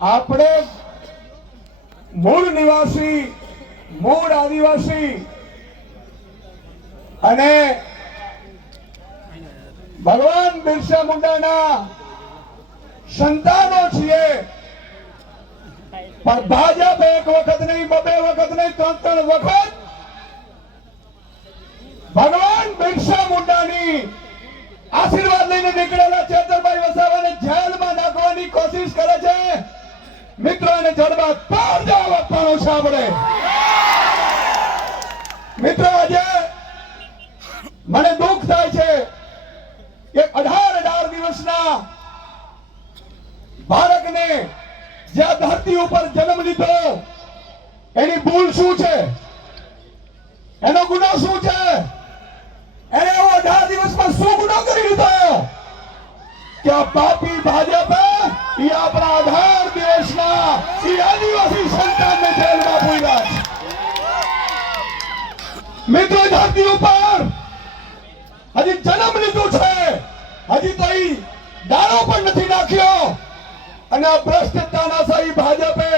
આપણે મૂળ નિવાસી, મૂળ આદિવાસી અને ભગવાન બિરસા મુંડાના સંતાનો છીએ, પણ ભાજપ એક વખત નહીં, બે વખત નહીં, ત્રણ વખત ભગવાન બિરસા મુંડાની આશીર્વાદ લઈને નીકળેલા ચેતરભાઈ વસાવાને જેલમાં નાખવાની કોશિશ કરે છે. મિત્રો અને જડબા પાર જવાબ આપવાનો છે આપણે. મિત્રો આજે મને દુઃખ થાય છે કે 18 દિવસના બાળકને જે ધરતી ઉપર જન્મ લીધો એની ભૂલ શું છે, એનો ગુનો શું છે, એને 18 દિવસમાં શું ગુનો કરી લીધો કે આ પાપી ભાજપ એ આપણા 18 દિવસના એ આદિવાસી સંતાનને જેલમાં પૂર્યા છે. મિત્રો ધરતી ઉપર હજી જન્મ લીધું છે, હજી તો એ દાણો પણ નથી નાખ્યો અને આ ભ્રષ્ટ તાનાશાહી ભાજપે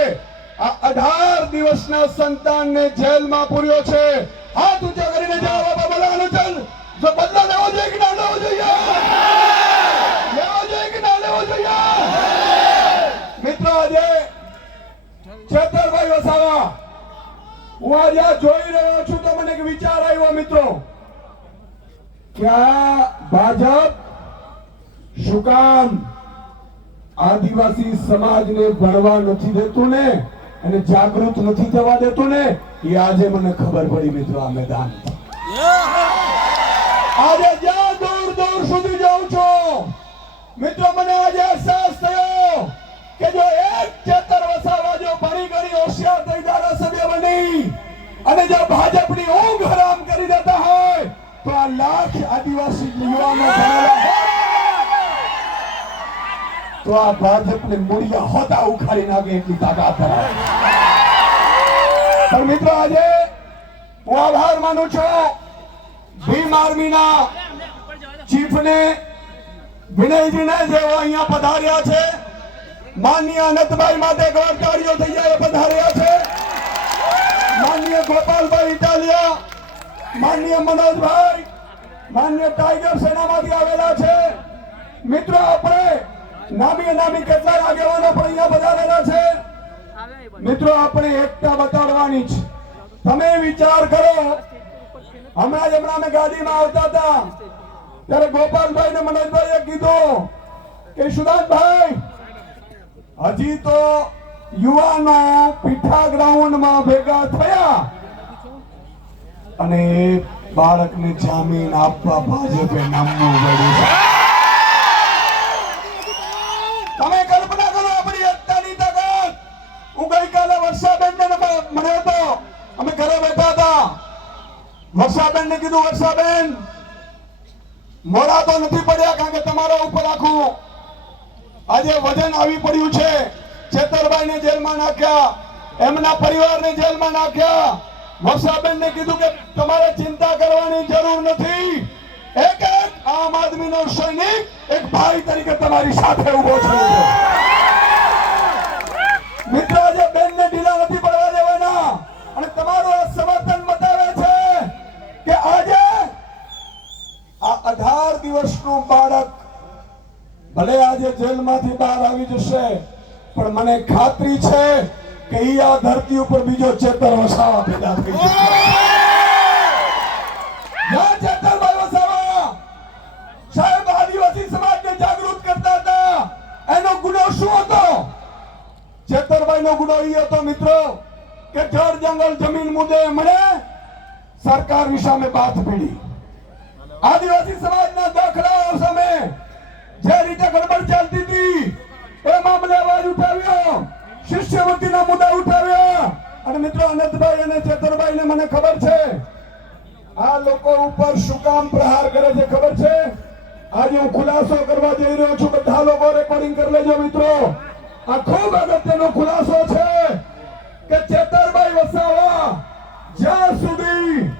આ 18 દિવસના સંતાનને જેલમાં પૂર્યો છે. હાથ ઊંચા કરીને જવાબ આપવા બોલાવાનો ચાલ. જો બદલા લેવો જોઈએ કે ના લેવો જોઈએ? લેવો જોઈએ કે ના લેવો જોઈએ? મિત્રો આજે ચેતરભાઈ વસાવા હું આજે જોઈ રહ્યો છું તો મને એક વિચાર આવ્યો મિત્રો કે આ ભાજપ શું કામ આદિવાસી સમાજને ભણવા નથી દેતું ને અને જાગૃત નથી થવા દેતું ને એ આજે મને ખબર પડી મિત્રો. આ મેદાન આજે જ્યાં દૂર દૂર સુધી જાઉં છું મિત્રો મને આજે અહેસાસ થયો કે જો એક ચેતર વસાવા જો ભણી ગણી હોશિયાર થઈ ધારાસભ્ય બની અને જો ભાજપની ઊંઘ હરામ કરી દેતા હોય તો આ લાખ આદિવાસી યુવાનો તો આ ભાજપને મૂળિયા હોતા ઉખાડી નાખે એટલી તાકાત ધરાવે. પણ મિત્રો આજે હું આભાર માનું છું ભીમ આર્મીના ચીફને વિનયજીને જેઓ અહીંયા પધાર્યા છે. માનનીય અનંતભાઈ માટે એક વાર તાળીઓ થઈ જાય પધાર્યા છે. માનનીય ગોપાલભાઈ ઇટાલિયા, માનનીય મનોજભાઈ, માનનીય ટાઈગર સેનામાંથી આવેલા છે. મિત્રો આપણે નામી કેટલાય આગેવાનો પણ અહીંયા પધારેલા છે. મિત્રો આપણે એકતા બતાડવાની છે. તમે વિચાર કરો, હમણાં અમે ગાડીમાં આવતા હતા ત્યારે ગોપાલભાઈ ને મનોજભાઈએ કીધું કે સુદાનભાઈ હજી તો યુવાનો પીઠા ગ્રાઉન્ડમાં ભેગા થયા અને બાળકને જામીન આપવા ભાજપે નામવું પડ્યું છે. તમે કલ્પના કરો આપણી એકતાની તાકાત. હું ગઈકાલે વર્ષાબેન ને મળ્યો હતો, અમે ઘરે બેઠા હતા. વર્ષાબેન ને કીધું વર્ષાબેન મોડા તો નથી પડ્યા કારણ કે તમારા ઉપર આખું આજે વજન આવી પડ્યું છે. ચેતરભાઈ ને જેલમાં નાખ્યા, એમના પરિવારને જેલમાં નાખ્યા. વર્ષાબેન ને કીધું કે તમારે ચિંતા કરવાની જરૂર નથી. એક એક આમ આદમીનો સૈનિક એક ભાઈ તરીકે તમારી સાથે ઉભો છે. મિત્રો આજે બેન ને ઢીલા નથી પડવા દેવાના અને તમારું આ સમર્થન બતાવે છે કે આજે આ 18 દિવસનું બાળક ભલે આજે જેલમાંથી બહાર આવી જશે પણ મને ખાતરી છે કે આ ધરતી ઉપર બીજો ચેતર વસાવા પેદા થઈ જશે. ચેતરભાઈ વસાવા સાહેબ આદિવાસી સમાજને જાગૃત કરતા હતા. એનો ગુનો શું હતો? ચેતરભાઈ નો ગુનો એ હતો મિત્રો કે જળ જંગલ જમીન મુદ્દે મને સરકારની સામે બાથ પીડી. આદિવાસી સમાજના દાખલાઓ સામે જે રીતે ગડબડ ચાલતી હતી એ મામલે અવાજ ઉઠાવ્યો, શિષ્યવૃત્તિના મુદ્દા ઉઠાવ્યા. અને મિત્રો અનંતભાઈ અને ચેતરભાઈ ને મને ખબર છે આ લોકો ઉપર શું કામ પ્રહાર કરે છે ખબર છે? આજે હું ખુલાસો કરવા જઈ રહ્યો છું. બધા લોકો રેકોર્ડિંગ કરી લેજો મિત્રો. આ ખૂબ અગત્યનો ખુલાસો છે કે ચેતરભાઈ વસાવા જ્યાં સુધી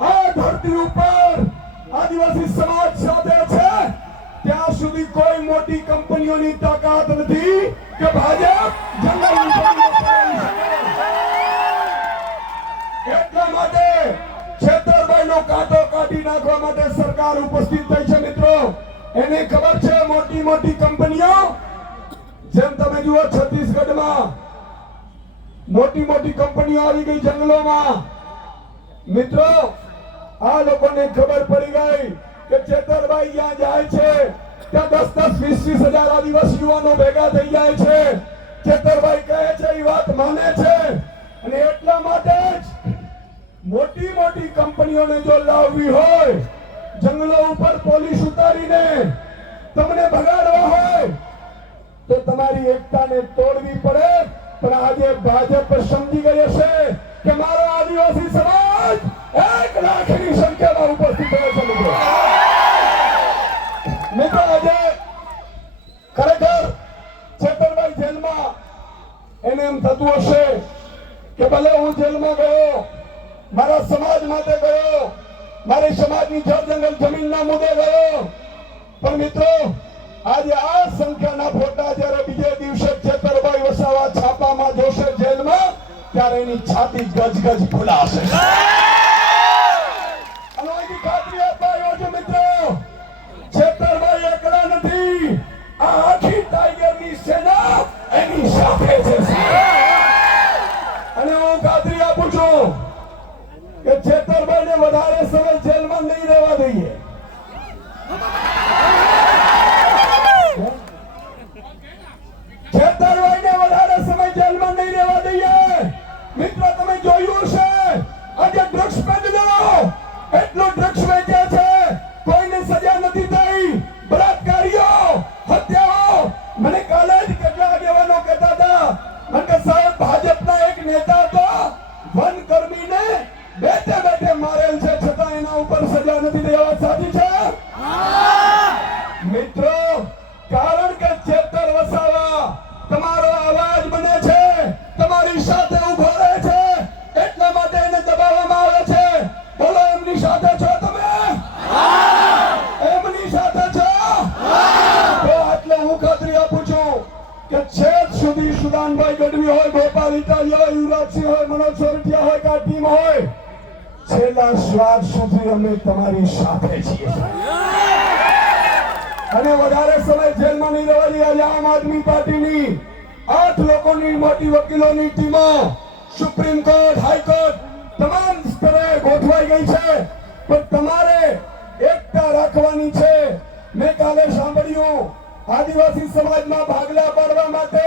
આ ધરતી ઉપર મોટી કંપનીઓની તાકાત નથી કે ભાજપ જંગલની જમીનો પડાવી શકે। એટલા માટે છેતરબાઈનો કાંટો કાઢી નાખવા માટે સરકાર ઉપસ્થિત થઈ છે। મિત્રો, એને ખબર છે મોટી મોટી કંપનીઓ, જેમ તમે જુઓ છત્તીસગઢમાં મોટી મોટી કંપનીઓ આવી ગઈ જંગલોમાં। મિત્રો, આ લોકોને ખબર પડી ગઈ કે છેતરબાઈ જ્યાં જાય છે ત્યાં 10-10, 20-20 હજાર આદિવાસી યુવાનો ભેગા થઈ જાય છે। છેતરબાઈ કહે છે એ વાત માને છે, અને એટલા માટે જ મોટી મોટી કંપનીઓને જો લાવવી હોય, જંગલો ઉપર પોલીસ ઉતારીને તમને ભગાડવા હોય તો તમારી એકતાને તોડવી પડે। પણ આજે ભાજપ સમજી ગઈ હશે કે મારો આદિવાસી સમાજ 1 લાખની સંખ્યામાં ઉપસ્થિત થયો છે। મિત્રો, આજે ખરેખર છેતરબાઈ જેલમાં એને એમ થતું હશે કે ભલે હું જેલમાં ગયો, મારા સમાજ માટે ગયો, મારી સમાજની જળ જંગલ જમીનના મુદ્દે ગયો, પણ મિત્રો આજે આ સંખ્યાના ફોટા જ્યારે બીજે દિવસે છેતરબાઈ વસાવા છાપામાં જોશે જેલમાં, ત્યારે એની છાતી ગજગજ ફૂલાશે। અને એની ખાતરી આપવા આવ્યો છું મિત્રો, છેતરબાઈ એકલા નથી, આ આખી ટાઈગરની સેના એની સાથે છે। અને હું ખાતરી આપું છું કે છેતરબાઈને વધારે સમય જેલમાં નહીં રહેવા દઈએ। છેતરબાઈને વધારે સમય જેલમાં નહીં રહેવા દઈએ। મિત્રો, તમે જોયું હશે આજે ડ્રગ્સ પેડલરો એટલો ડ્રગ્સ વેચે છે, કોઈને સજા નથી થઈ, બળાત્કારીઓ, હત્યાઓ। મને કાલે જ કેટલા આગેવાનો કહેતા હતા, મને કે સાહેબ ભાજપના એક નેતા તો વનકર્મીને બેઠે બેઠે મારેલ છે, છતાં એના ઉપર સજા નથી થઈ। વાત સાચી છે? મિત્રો, કારણ કે છેતર વસાવા તમારો અવાજ બને છે, તમારી સાથે ઉભો રહે છે, એટલા માટે એને દબાવવામાં આવે છે। બોલો, એમની સાથે છો તમે? એમની સાથે છો? તો આટલે હું ખાતરી આપું છું કે છેક સુધી સુદાનભાઈ ગઢવી હોય, ગોપાલ ઇટાલિયા હોય, યુવરાજસિંહ હોય, મનોજ સોરઠિયા હોય કે આ ટીમ હોય, છેલ્લા શ્વાસ સુધી અમે તમારી સાથે છીએ। અને વધારે સમય જેલમાં નહીં રહેવાની આજે આમ આદમી પાર્ટીની 8 લોકોની મોટી વકીલોની ટીમો સુપ્રીમ કોર્ટ, હાઈકોર્ટ તમામ સ્તરે ગોઠવાઈ ગઈ છે, પણ તમારે એકતા રાખવાની છે। મેં કાલે સાંભળ્યું આદિવાસી સમાજમાં ભાગલા પાડવા માટે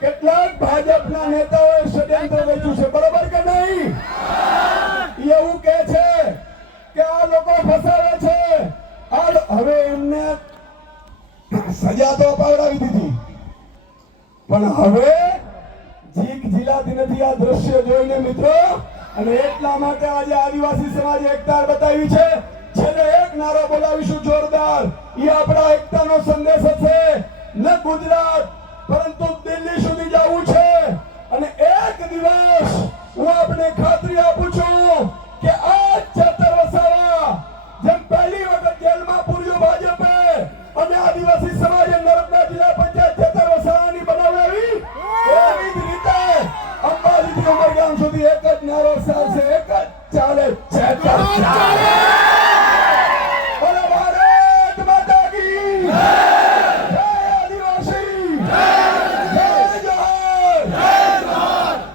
કેટલાક ભાજપના નેતાઓએ ષડયંત્ર રચ્યું છે, બરોબર કે નહીં? એવું કહે છે કે આ લોકો ફસાવે છે, હવે એમને સજા તો અપાવડાવી દીધી, પણ હવે જીક જીલાતી નથી આ દ્રશ્ય જોઈને મિત્રો। અને એટલા માટે આજે આદિવાસી સમાજે એકતા બતાવી છે। છેલ્લે એક નારો બોલાવીશું જોરદાર, એ આપણા એકતાનો સંદેશ હશે। ન ગુજરાત પરંતુ દિલ્હી સુધી જવું છે, અને એક દિવસ હું આપને ખાતરી આપું છું